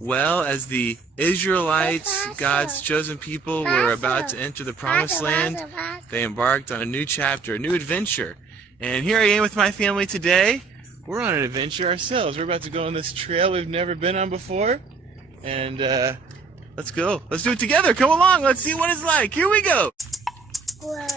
Well, as the Israelites, God's chosen people, were about to enter the Promised Land, they embarked on a new chapter, a new adventure. And here I am with my family today. We're on an adventure ourselves. We're about to go on this trail we've never been on before. And let's go. Let's do it together. Come along. Let's see what it's like. Here we go. Whoa.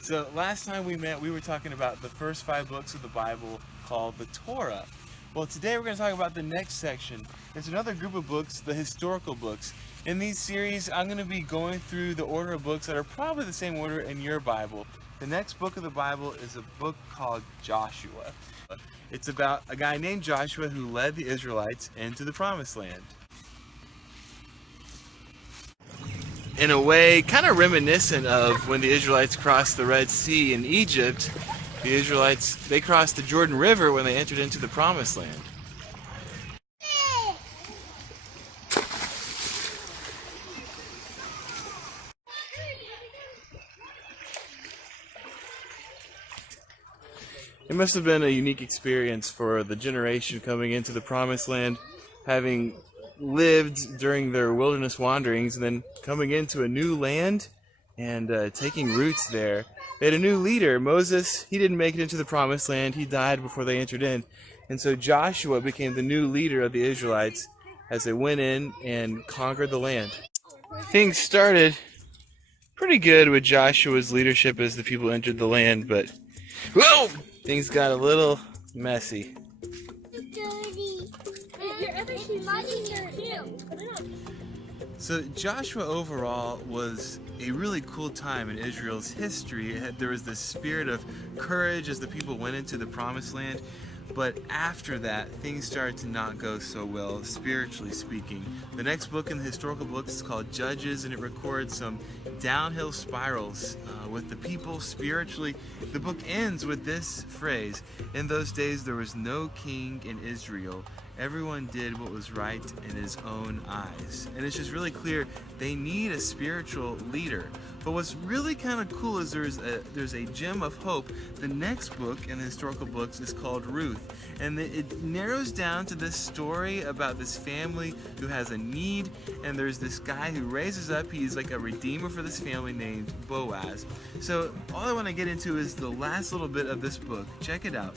So last time we met, we were talking about the first 5 books of the Bible called the Torah. Well, today we're going to talk about the next section. It's another group of books, the historical books. In these series, I'm going to be going through the order of books that are probably the same order in your Bible. The next book of the Bible is a book called Joshua. It's about a guy named Joshua who led the Israelites into the Promised Land. In a way, kind of reminiscent of when the Israelites crossed the Red Sea in Egypt. The Israelites, they crossed the Jordan River when they entered into the Promised Land. It must have been a unique experience for the generation coming into the Promised Land, having lived during their wilderness wanderings and then coming into a new land and taking roots there. They had a new leader. Moses, he didn't make it into the Promised Land. He died before they entered in. And so Joshua became the new leader of the Israelites as they went in and conquered the land. Things started pretty good with Joshua's leadership as the people entered the land, but whoa! Things got a little messy. So Joshua overall was a really cool time in Israel's history. There was this spirit of courage as the people went into the Promised Land. But after that, things started to not go so well, spiritually speaking. The next book in the historical books is called Judges, and it records some downhill spirals with the people spiritually. The book ends with this phrase: "In those days there was no king in Israel. Everyone did what was right in his own eyes." And it's just really clear they need a spiritual leader. But what's really kind of cool is there's a gem of hope. The next book in the historical books is called Ruth, and it narrows down to this story about this family who has a need, and there's this guy who raises up. He's like a redeemer for this family named Boaz. So all I want to get into is the last little bit of this book. Check it out.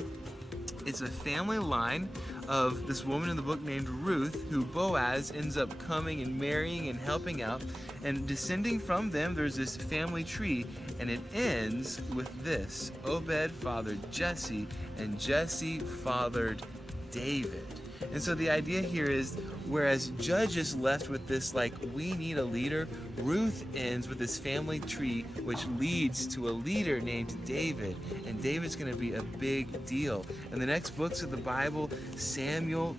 It's a family line of this woman in the book named Ruth, who Boaz ends up coming and marrying and helping out. And descending from them, there's this family tree, and it ends with this: Obed fathered Jesse, and Jesse fathered David. And so the idea here is, whereas Judges left with this, like, we need a leader, Ruth ends with this family tree, which leads to a leader named David. And David's going to be a big deal. In the next books of the Bible, Samuel,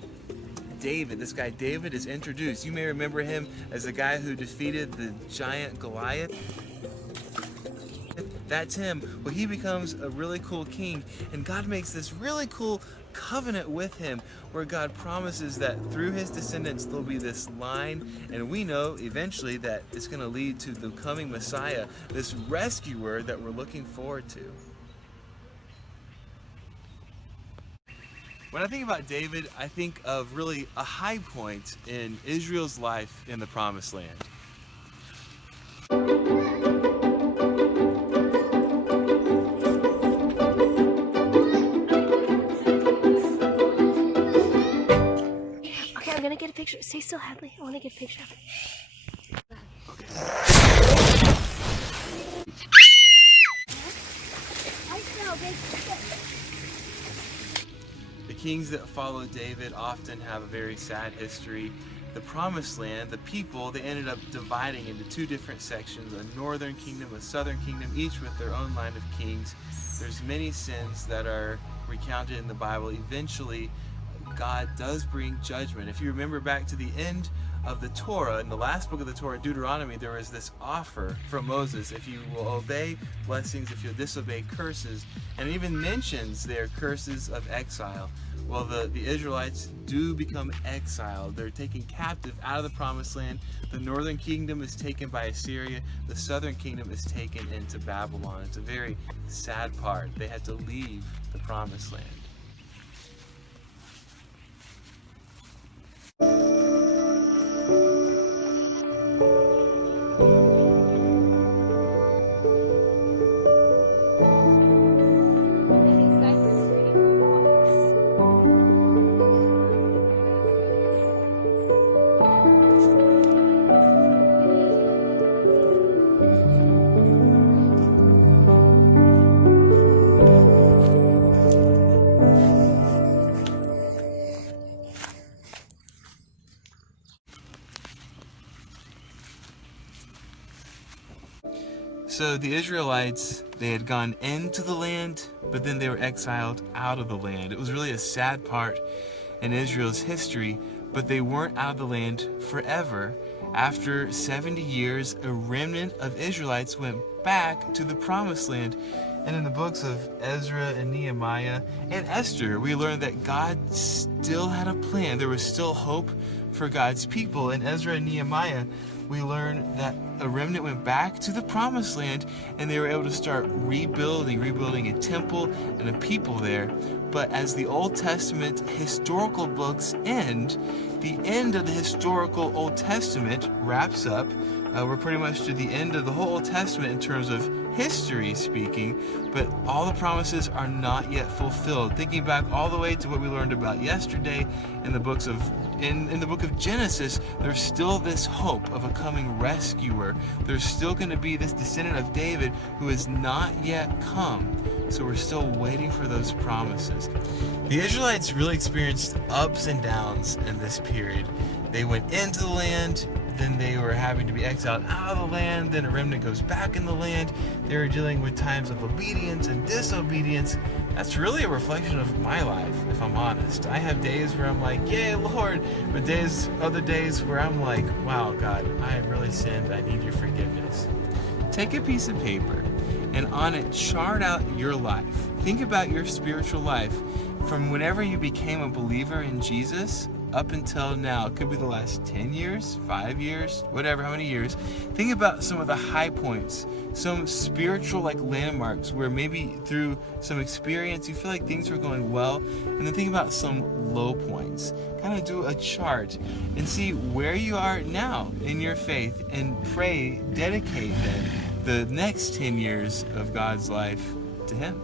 David, this guy David is introduced. You may remember him as the guy who defeated the giant Goliath. That's him. Well, he becomes a really cool king, and God makes this really cool covenant with him where God promises that through his descendants there'll be this line, and we know eventually that it's going to lead to the coming Messiah, this rescuer that we're looking forward to. When I think about David, I think of really a high point in Israel's life in the Promised Land. Okay, I'm gonna get a picture. Stay still, Hadley. I want to get a picture of it. The kings that follow David often have a very sad history. The Promised Land, the people, they ended up dividing into 2 different sections: a northern kingdom, a southern kingdom, each with their own line of kings. There's many sins that are recounted in the Bible. Eventually, God does bring judgment. If you remember back to the end of the Torah, in the last book of the Torah, Deuteronomy, there is this offer from Moses: if you will obey, blessings; if you'll disobey, curses. And it even mentions their curses of exile. Well, the Israelites do become exiled. They're taken captive out of the promised land. The northern kingdom is taken by Assyria. The southern kingdom is taken into Babylon. It's a very sad part. They had to leave the promised land. So the Israelites, they had gone into the land, but then they were exiled out of the land. It was really a sad part in Israel's history, but they weren't out of the land forever. After 70 years, a remnant of Israelites went back to the promised land. And in the books of Ezra and Nehemiah and Esther, we learned that God still had a plan. There was still hope for God's people. In Ezra and Nehemiah, we learn that a remnant went back to the promised land, and they were able to start rebuilding a temple and a people there. But as the Old Testament historical books end, the end of the historical Old Testament wraps up. We're pretty much to the end of the whole Old Testament in terms of history speaking, but all the promises are not yet fulfilled. Thinking back all the way to what we learned about yesterday in the books of in the book of Genesis, there's still this hope of a coming rescuer. There's still going to be this descendant of David who has not yet come. So we're still waiting for those promises. The Israelites really experienced ups and downs in this period. They went into the land, then they were having to be exiled out of the land, then a remnant goes back in the land. They were dealing with times of obedience and disobedience. That's really a reflection of my life, if I'm honest. I have days where I'm like, yay, Lord, but other days where I'm like, wow, God, I have really sinned. I need your forgiveness. Take a piece of paper and on it chart out your life. Think about your spiritual life from whenever you became a believer in Jesus up until now. It could be the last 10 years, 5 years, whatever, how many years. Think about some of the high points, some spiritual landmarks where maybe through some experience you feel like things were going well, and then think about some low points. Kind of do a chart and see where you are now in your faith, and pray, dedicate then the next 10 years of God's life to Him.